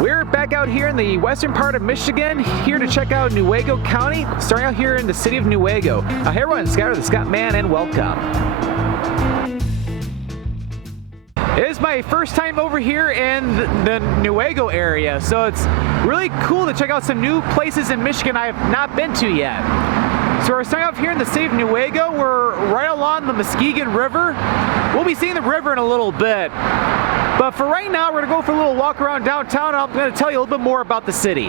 We're back out here in the western part of Michigan, here to check out Newaygo County, starting out here in the city of Newaygo. Hey everyone, Skyler the Scott Man, and welcome. It is my first time over here in the Newaygo area, so it's really cool to check out some new places in Michigan I have not been to yet. So we're starting off here in the city of Newaygo. We're right along the Muskegon River. We'll be seeing the river in a little bit. But for right now, we're going to go for a little walk around downtown, and I'm going to tell you a little bit more about the city.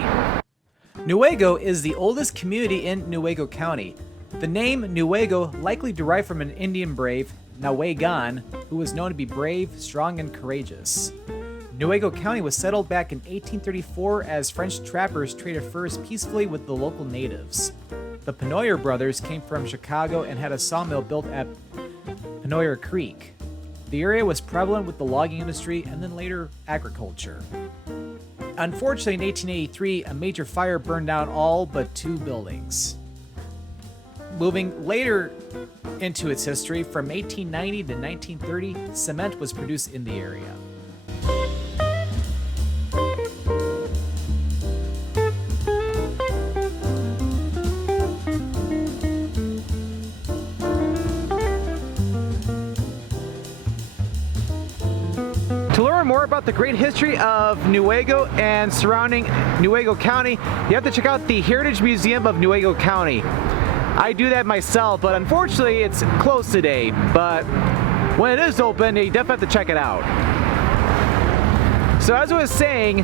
Newaygo is the oldest community in Newaygo County. The name Newaygo likely derived from an Indian brave, Newaygon, who was known to be brave, strong, and courageous. Newaygo County was settled back in 1834 as French trappers traded furs peacefully with the local natives. The Penoyer brothers came from Chicago and had a sawmill built at Penoyer Creek. The area was prevalent with the logging industry and then later agriculture. Unfortunately, in 1883, a major fire burned down all but 2 buildings. Moving later into its history, from 1890 to 1930, cement was produced in the area. To learn more about the great history of Newaygo and surrounding Newaygo County, you have to check out the Heritage Museum of Newaygo County. I do that myself, but unfortunately it's closed today. But when it is open, you definitely have to check it out. So as I was saying,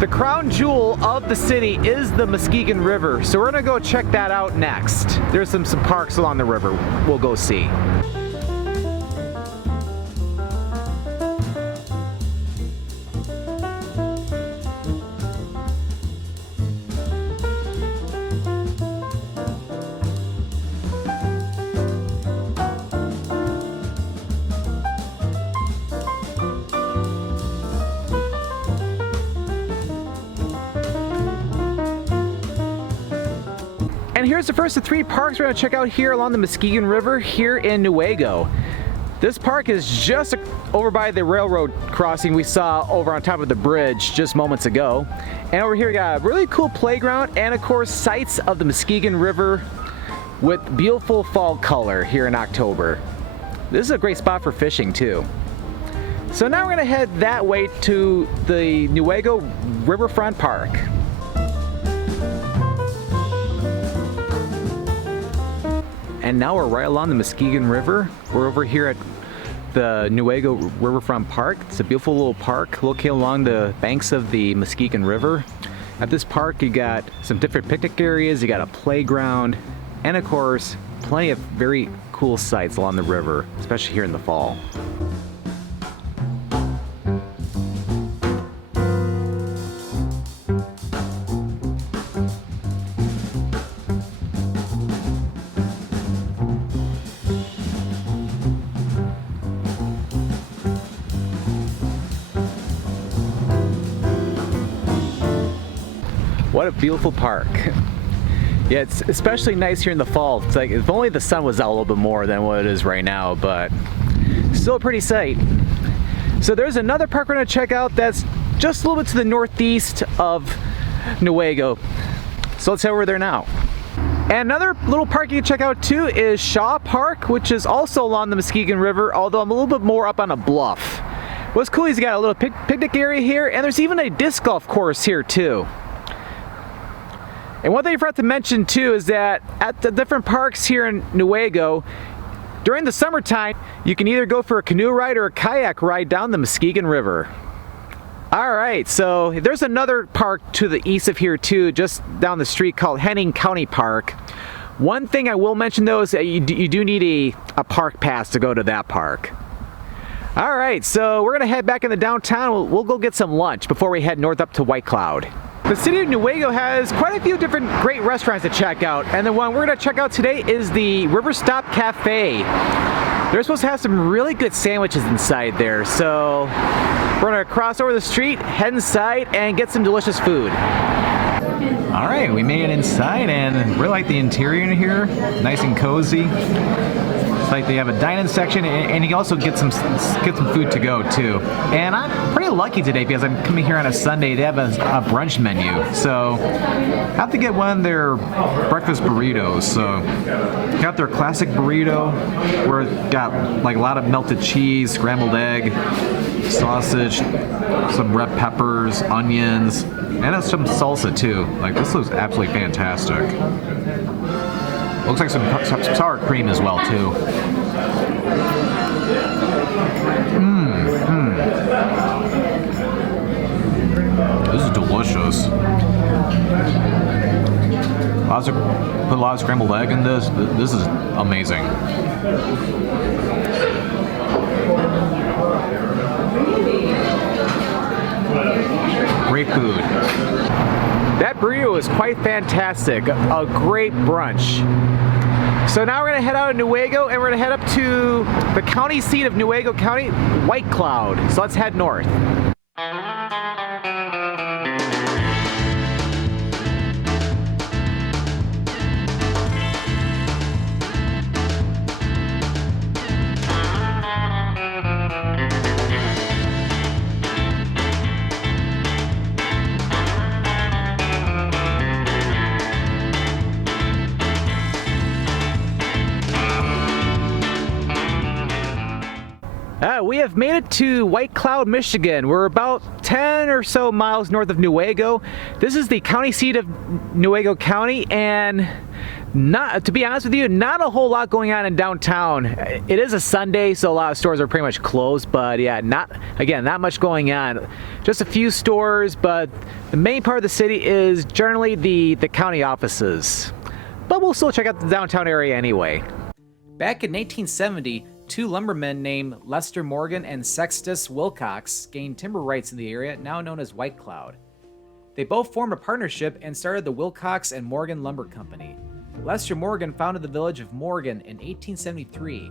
the crown jewel of the city is the Muskegon River. So we're gonna go check that out next. There's some parks along the river we'll go see. And here's the first of 3 parks we're going to check out here along the Muskegon River here in Newaygo. This park is just over by the railroad crossing we saw over on top of the bridge just moments ago. And over here we got a really cool playground and of course sights of the Muskegon River with beautiful fall color here in October. This is a great spot for fishing too. So now we're going to head that way to the Newaygo Riverfront Park. And now we're right along the Muskegon River. We're over here at the Newaygo Riverfront Park. It's a beautiful little park located along the banks of the Muskegon River. At this park you got some different picnic areas, you got a playground, and of course plenty of very cool sights along the river, especially here in the fall. What a beautiful park. Yeah, it's especially nice here in the fall. It's like if only the sun was out a little bit more than what it is right now, but still a pretty sight. So there's another park we're going to check out that's just a little bit to the northeast of Newaygo. So let's head over there now. And another little park you can check out too is Shaw Park, which is also along the Muskegon River, although I'm a little bit more up on a bluff. What's cool is you got a little picnic area here, and there's even a disc golf course here too. And one thing I forgot to mention too is that at the different parks here in Newaygo, during the summertime, you can either go for a canoe ride or a kayak ride down the Muskegon River. All right, so there's another park to the east of here too, just down the street, called Henning County Park. One thing I will mention though is that you do need a park pass to go to that park. All right, so we're gonna head back into downtown. We'll go get some lunch before we head north up to White Cloud. The city of Newaygo has quite a few different great restaurants to check out, and the one we're going to check out today is the River Stop Cafe. They're supposed to have some really good sandwiches inside there, so we're going to cross over the street, head inside, and get some delicious food. All right, we made it inside, and really like the interior in here, nice and cozy. It's like they have a dine-in section, and you can also get some food to go too. And I'm pretty lucky today because I'm coming here on a Sunday. They have a brunch menu, so I have to get one of their breakfast burritos. So got their classic burrito, where it's got like a lot of melted cheese, scrambled egg, sausage, some red peppers, onions, and some salsa too. Like, this looks absolutely fantastic. Looks like some sour cream as well too. This is delicious. Put a lot of scrambled egg in this. This is amazing. Great food. That burrito is quite fantastic. A great brunch. So now we're going to head out of Newaygo, and we're going to head up to the county seat of Newaygo County, White Cloud. So let's head north. We have made it to White Cloud, Michigan. We're about 10 or so miles north of Newaygo. This is the county seat of Newaygo County, and to be honest with you, not a whole lot going on in downtown. It is a Sunday, so a lot of stores are pretty much closed, but yeah, not much going on. Just a few stores, but the main part of the city is generally the county offices. But we'll still check out the downtown area anyway. Back in 1870, two lumbermen named Lester Morgan and Sextus Wilcox gained timber rights in the area, now known as White Cloud. They both formed a partnership and started the Wilcox and Morgan Lumber Company. Lester Morgan founded the village of Morgan in 1873.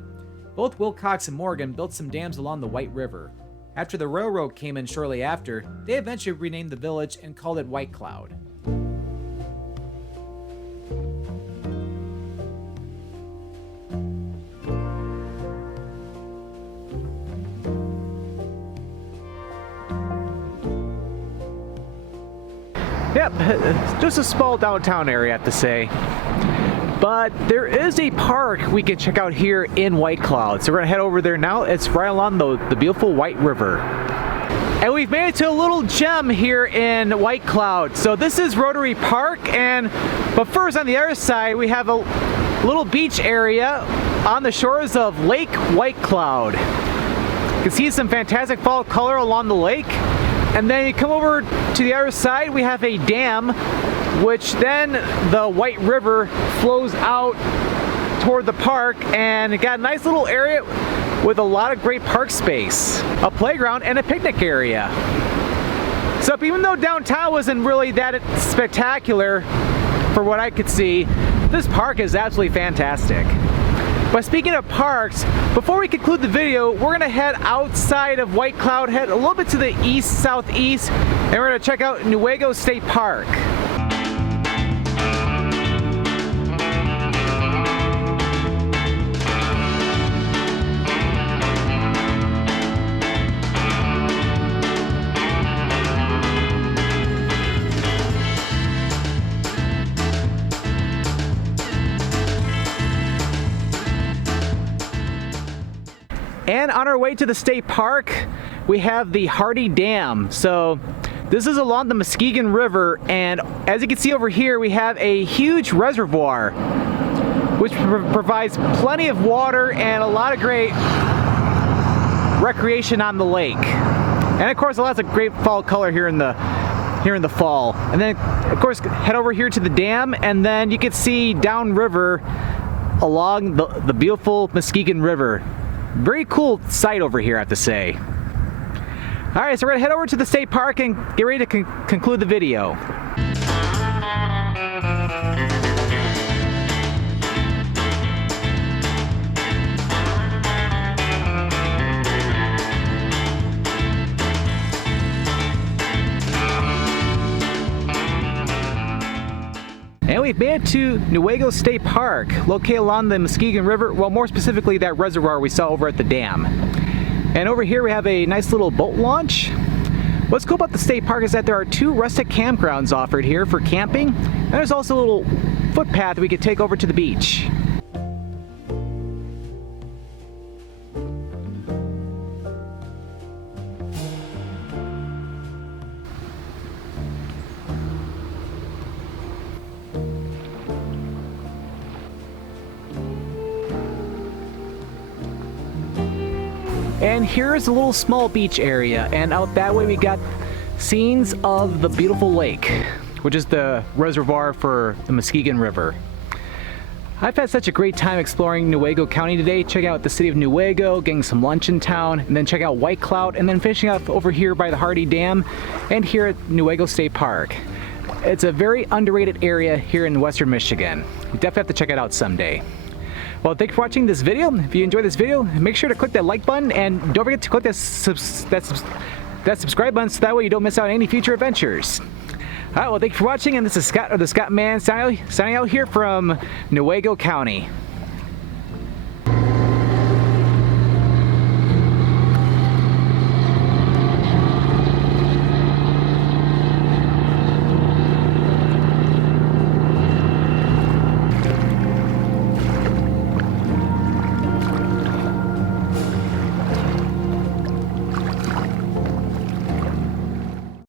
Both Wilcox and Morgan built some dams along the White River. After the railroad came in shortly after, they eventually renamed the village and called it White Cloud. Yep, it's just a small downtown area, I have to say. But there is a park we can check out here in White Cloud. So we're gonna head over there now. It's right along the beautiful White River. And we've made it to a little gem here in White Cloud. So this is Rotary Park, but first on the other side we have a little beach area on the shores of Lake White Cloud. You can see some fantastic fall color along the lake. And then you come over to the other side, we have a dam, which then the White River flows out toward the park, and it got a nice little area with a lot of great park space, a playground, and a picnic area. So even though downtown wasn't really that spectacular for what I could see, this park is absolutely fantastic. But speaking of parks, before we conclude the video, we're gonna head outside of White Cloud, head a little bit to the east-southeast, and we're gonna check out Newaygo State Park. And on our way to the state park, we have the Hardy Dam. So this is along the Muskegon River, and as you can see over here, we have a huge reservoir, which provides plenty of water and a lot of great recreation on the lake. And of course, lots of great fall color here in the fall. And then, of course, head over here to the dam, and then you can see downriver along the beautiful Muskegon River. Very cool sight over here, I have to say. All right, so we're gonna head over to the state park and get ready to conclude the video. And we've made it to Newaygo State Park, located along the Muskegon River, well, more specifically that reservoir we saw over at the dam. And over here we have a nice little boat launch. What's cool about the state park is that there are 2 rustic campgrounds offered here for camping, and there's also a little footpath we could take over to the beach. And here's a little small beach area, and out that way we got scenes of the beautiful lake, which is the reservoir for the Muskegon River. I've had such a great time exploring Newaygo County today, checking out the city of Newaygo, getting some lunch in town, and then checking out White Cloud, and then finishing up over here by the Hardy Dam and here at Newaygo State Park. It's a very underrated area here in Western Michigan. You definitely have to check it out someday. Well, thank you for watching this video. If you enjoyed this video, make sure to click that like button and don't forget to click that subscribe button so that way you don't miss out on any future adventures. Alright, well, thank you for watching, and this is Scott of the Scott Man signing out here from Newaygo County.